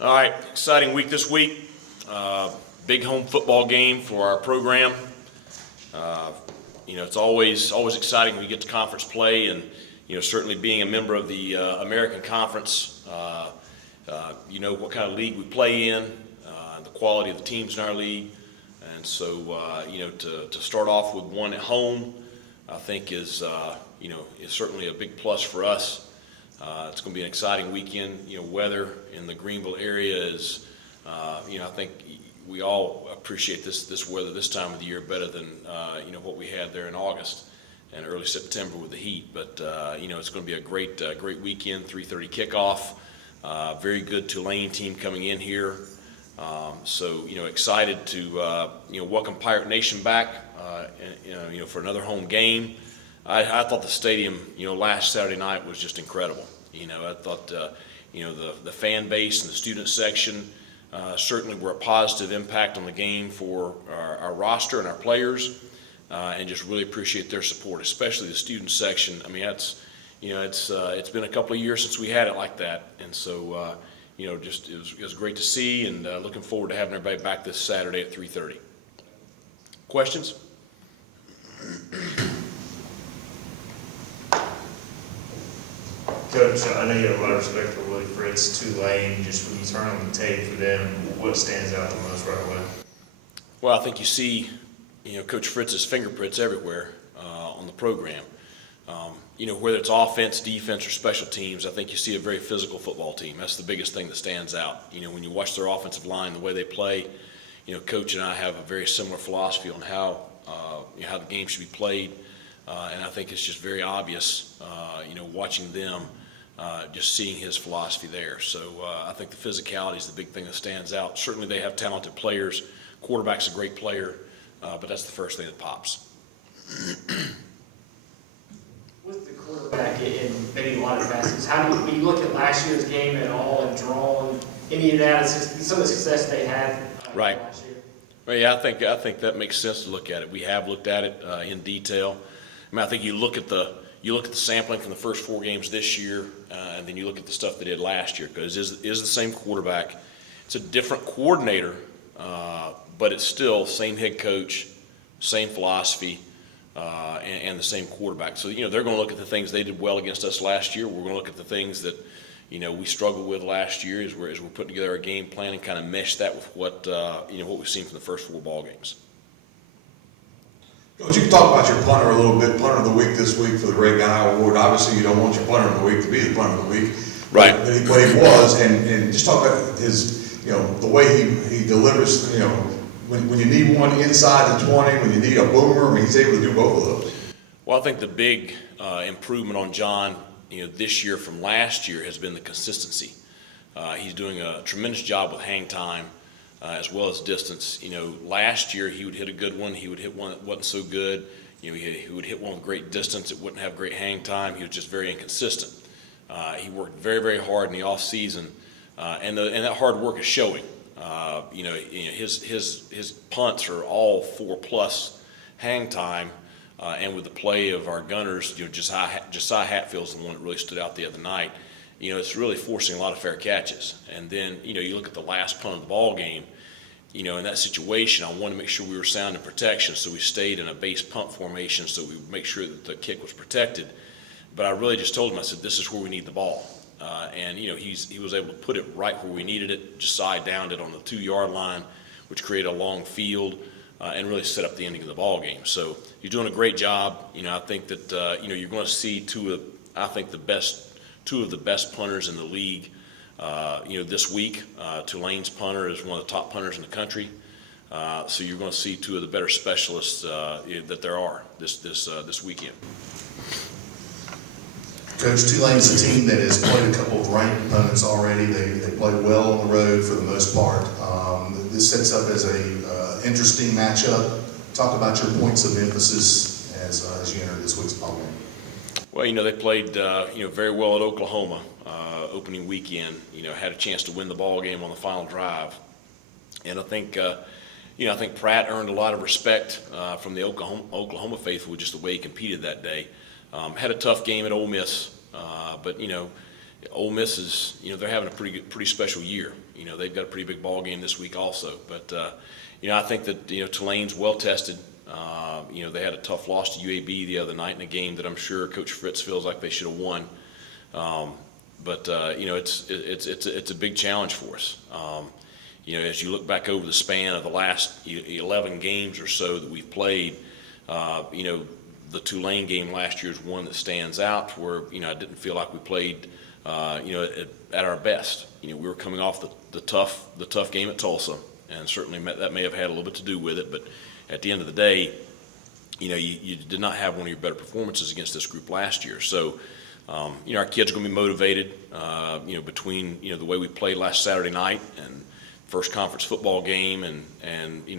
All right, exciting week this week. Big home football game for our program. It's always exciting when we get to conference play, and certainly being a member of the American Conference, what kind of league we play in, the quality of the teams in our league, and so to start off with one at home, I think is certainly a big plus for us. It's going to be an exciting weekend. Weather in the Greenville area is, I think we all appreciate this weather this time of the year better than, what we had there in August and early September with the heat. But, it's going to be a great weekend, 3:30 kickoff. Very good Tulane team coming in here. So excited to, welcome Pirate Nation back, for another home game. I thought the stadium, last Saturday night was just incredible. I thought, the fan base and the student section certainly were a positive impact on the game for our roster and our players, and just really appreciate their support, especially the student section. I mean, it's been a couple of years since we had it like that, and so it was great to see, and looking forward to having everybody back this Saturday at 3:30. Questions? Coach, I know you have a lot of respect for Willie Fritz, Tulane. Just when you turn on the tape for them, what stands out the most right away? Well, I think you see, Coach Fritz's fingerprints everywhere on the program. Whether it's offense, defense, or special teams, I think you see a very physical football team. That's the biggest thing that stands out. When you watch their offensive line, the way they play, Coach and I have a very similar philosophy on how the game should be played, and I think it's just very obvious, watching them. Just seeing his philosophy there. So I think the physicality is the big thing that stands out. Certainly they have talented players. Quarterback's a great player, but that's the first thing that pops. With the quarterback in maybe a lot of facets, when you look at last year's game at all and drawn any of that, some of the success they had right. last year? Well, yeah, I think that makes sense to look at it. We have looked at it in detail. I think you look at the sampling from the first 4 games this year, and then you look at the stuff they did last year, because it is the same quarterback. It's a different coordinator, but it's still same head coach, same philosophy, and the same quarterback. So, they're going to look at the things they did well against us last year. We're going to look at the things that, we struggled with last year as we're putting together our game plan and kind of mesh that with what we've seen from the first 4 ball games. Coach, you can talk about your punter a little bit. Punter of the week this week for the Ray Guy Award. Obviously, you don't want your punter of the week to be the punter of the week, right? But he was, and just talk about his, the way he delivers. When you need one inside the 20, when you need a boomer, he's able to do both of those. Well, I think the big improvement on John, this year from last year has been the consistency. He's doing a tremendous job with hang time. As well as distance. Last year he would hit a good one. He would hit one that wasn't so good. He would hit one with great distance. It wouldn't have great hang time. He was just very inconsistent. He worked very, very hard in the off season, and that hard work is showing. His punts are all 4+ hang time, and with the play of our gunners, Josiah Hatfield's the one that really stood out the other night. It's really forcing a lot of fair catches. And then, you look at the last punt of the ball game, in that situation, I wanted to make sure we were sound in protection, so we stayed in a base punt formation so we would make sure that the kick was protected. But I really just told him, I said, this is where we need the ball. And he was able to put it right where we needed it. Josiah downed it on the 2-yard line, which created a long field, and really set up the ending of the ball game. So you're doing a great job. I think that, you're going to see two of the best punters in the league, this week. Tulane's punter is one of the top punters in the country. So you're going to see 2 of the better specialists that there are this weekend. Coach, Tulane's a team that has played a couple of ranked opponents already. They played well on the road for the most part. This sets up as a interesting matchup. Talk about your points of emphasis as you enter this week's ball game. Well, they played, very well at Oklahoma opening weekend. Had a chance to win the ball game on the final drive, and I think, I think Pratt earned a lot of respect from the Oklahoma faithful with just the way he competed that day. Had a tough game at Ole Miss, but Ole Miss is, they're having a pretty special year. They've got a pretty big ball game this week also. But, I think that, Tulane's well tested. They had a tough loss to UAB the other night in a game that I'm sure Coach Fritz feels like they should have won. But it's a big challenge for us. As you look back over the span of the last 11 games or so that we've played, the Tulane game last year is one that stands out where, I didn't feel like we played, at our best. We were coming off the tough game at Tulsa, and certainly that may have had a little bit to do with it. But at the end of the day, you did not have one of your better performances against this group last year. So, our kids are going to be motivated, between, the way we played last Saturday night and first conference football game and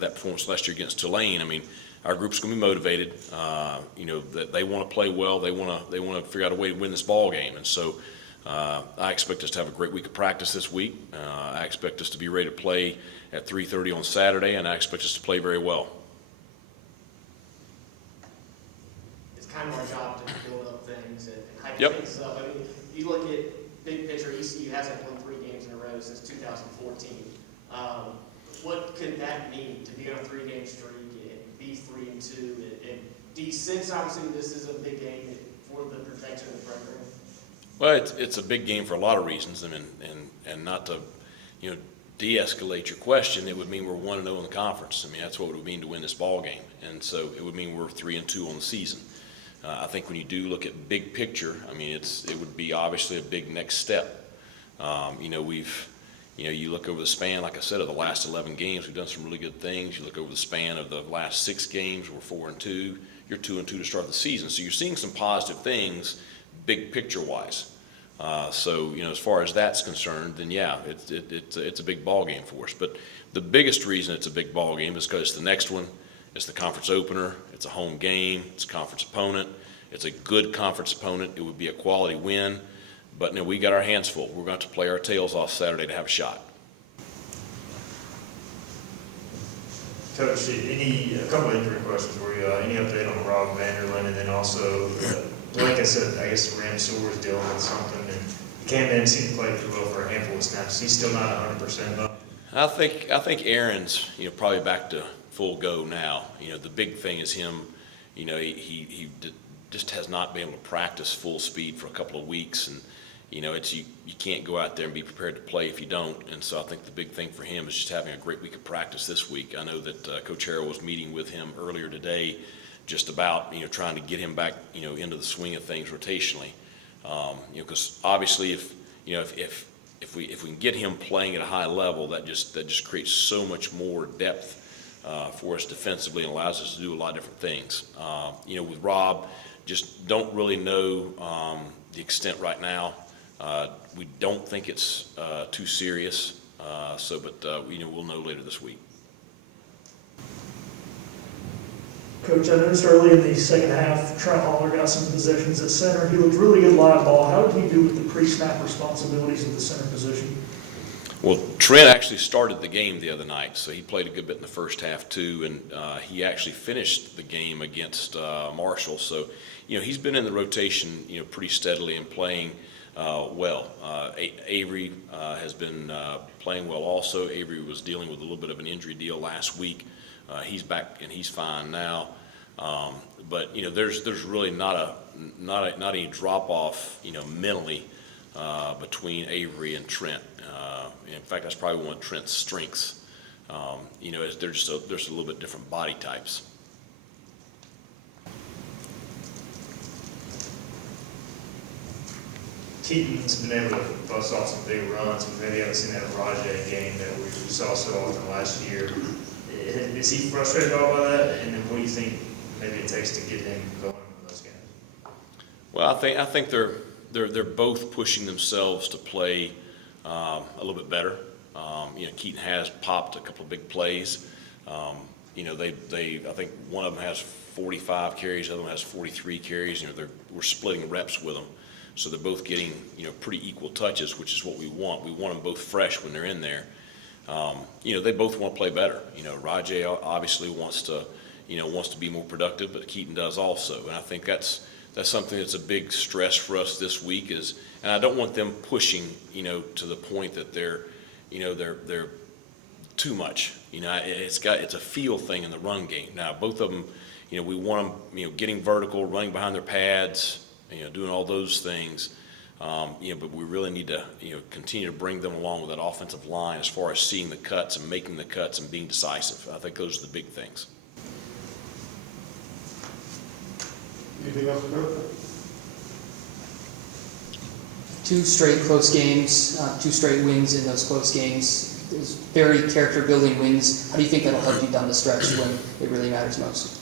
that performance last year against Tulane. I mean, our group's going to be motivated. That they want to play well. They want to figure out a way to win this ball game. And so, I expect us to have a great week of practice this week. I expect us to be ready to play at 3:30 on Saturday, and I expect us to play very well. It's kind of our job to build up things and hype Yep. things up. I mean, you look at big picture, ECU hasn't won 3 games in a row since 2014. What could that mean to be on a 3-game streak and be 3-2? And do you sense, obviously, this is a big game for the protection of the program? Well, it's a big game for a lot of reasons, and not to, de-escalate your question, it would mean we're 1-0 in the conference. I mean, that's what it would mean to win this ball game, and so it would mean we're 3-2 on the season. I think when you do look at big picture, I mean, it would be obviously a big next step. You look over the span, like I said, of the last 11 games, we've done some really good things. You look over the span of the last 6 games, we're 4-2. You're 2-2 to start the season, so you're seeing some positive things, big picture wise. So, as far as that's concerned, then yeah, it's a big ball game for us. But the biggest reason it's a big ball game is because it's the next one. It's the conference opener. It's a home game. It's a conference opponent. It's a good conference opponent. It would be a quality win. But we got our hands full. We're going to play our tails off Saturday to have a shot. Coach, a couple of injury questions for you. Any update on Rob Vanderlyn, and then also, like I said, I guess Ramsor is dealing with something, and Cam didn't seem to play pretty well for a handful of snaps. He's still not 100%, though. I think Aaron's probably back to full go now. The big thing is him. He just has not been able to practice full speed for a couple of weeks, and you can't go out there and be prepared to play if you don't. And so I think the big thing for him is just having a great week of practice this week. I know that Coach Harrell was meeting with him earlier today, just about trying to get him back into the swing of things rotationally. Because obviously if we can get him playing at a high level, that just creates so much more depth for us defensively and allows us to do a lot of different things. With Rob, just don't really know the extent right now. We don't think it's too serious. But we'll know later this week. Coach, I noticed early in the second half, Trent Holler got some possessions at center. He looked really good live ball. How did he do with the pre-snap responsibilities of the center position? Well, Trent actually started the game the other night, so he played a good bit in the first half too, and he actually finished the game against Marshall. So, he's been in the rotation, pretty steadily and playing well. Avery has been playing well also. Avery was dealing with a little bit of an injury deal last week. He's back and he's fine now. But there's really not any drop off, mentally between Avery and Trent. In fact, that's probably one of Trent's strengths. They're just a little bit different body types. Keaton's been able to bust off some big runs. We maybe haven't seen that Rajay game that we saw so often last year. Is he frustrated at all by that? And then what do you think maybe it takes to get him going in those games? Well, I think they're both pushing themselves to play a little bit better. Keaton has popped a couple of big plays. I think one of them has 45 carries, the other one has 43 carries. We're splitting reps with them, so they're both getting pretty equal touches, which is what we want. We want them both fresh when they're in there. They both want to play better. Rajay obviously wants to be more productive, but Keaton does also, and I think that's that's something that's a big stress for us this week is, and I don't want them pushing, to the point that they're too much. It's a feel thing in the run game. Now, both of them, we want them, getting vertical, running behind their pads, doing all those things. But we really need to, continue to bring them along with that offensive line as far as seeing the cuts and making the cuts and being decisive. I think those are the big things. Anything else, Joe? 2 straight close games, 2 straight wins in those close games. Those very character-building wins. How do you think that'll help you down the stretch when it really matters most?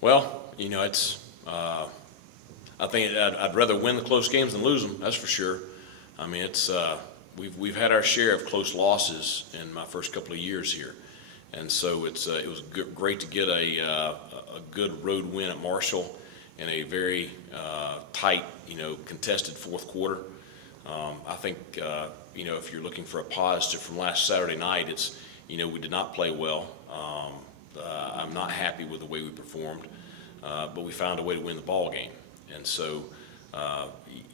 Well, it's. I think I'd rather win the close games than lose them. That's for sure. I mean, it's we've had our share of close losses in my first couple of years here, and so it was great to get a good road win at Marshall in a very tight, contested fourth quarter. I think if you're looking for a positive from last Saturday night, it's we did not play well. I'm not happy with the way we performed, but we found a way to win the ball game. And so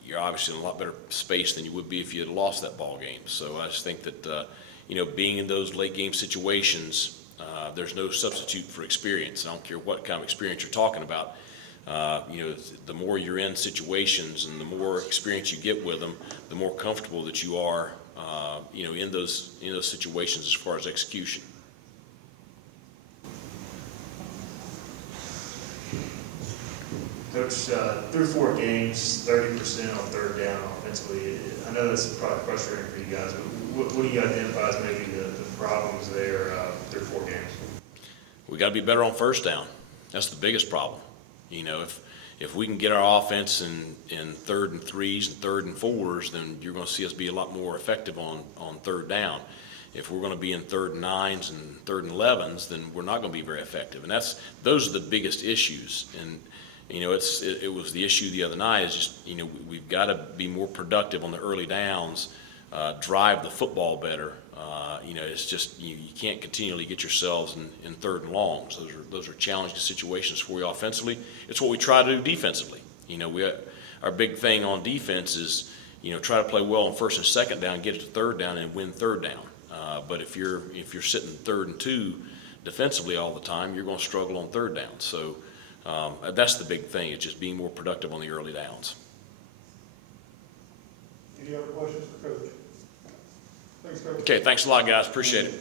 you're obviously in a lot better space than you would be if you had lost that ball game. So I just think that, being in those late game situations, there's no substitute for experience. I don't care what kind of experience you're talking about. The more you're in situations and the more experience you get with them, the more comfortable that you are, in those situations as far as execution. Coach, through 4 games, 30% on third down offensively. I know that's probably frustrating for you guys, but what do you identify as maybe the problems there through 4 games? We got to be better on first down. That's the biggest problem. If we can get our offense in 3rd and 3s and 3rd and 4s, then you're going to see us be a lot more effective on third down. If we're going to be in 3rd and 9s and 3rd and 11s, then we're not going to be very effective. And those are the biggest issues. And it was the issue the other night is just, we've got to be more productive on the early downs, drive the football better. It's just, you can't continually get yourselves in 3rd and longs. Those are challenging situations for you offensively. It's what we try to do defensively. Our big thing on defense is, try to play well on 1st and 2nd down, get it to 3rd down and win 3rd down. But if you're sitting 3rd and 2 defensively all the time, you're going to struggle on 3rd down. So, that's the big thing, it's just being more productive on the early downs. Any other questions for Coach? Thanks, Coach. Okay, thanks a lot, guys. Appreciate it.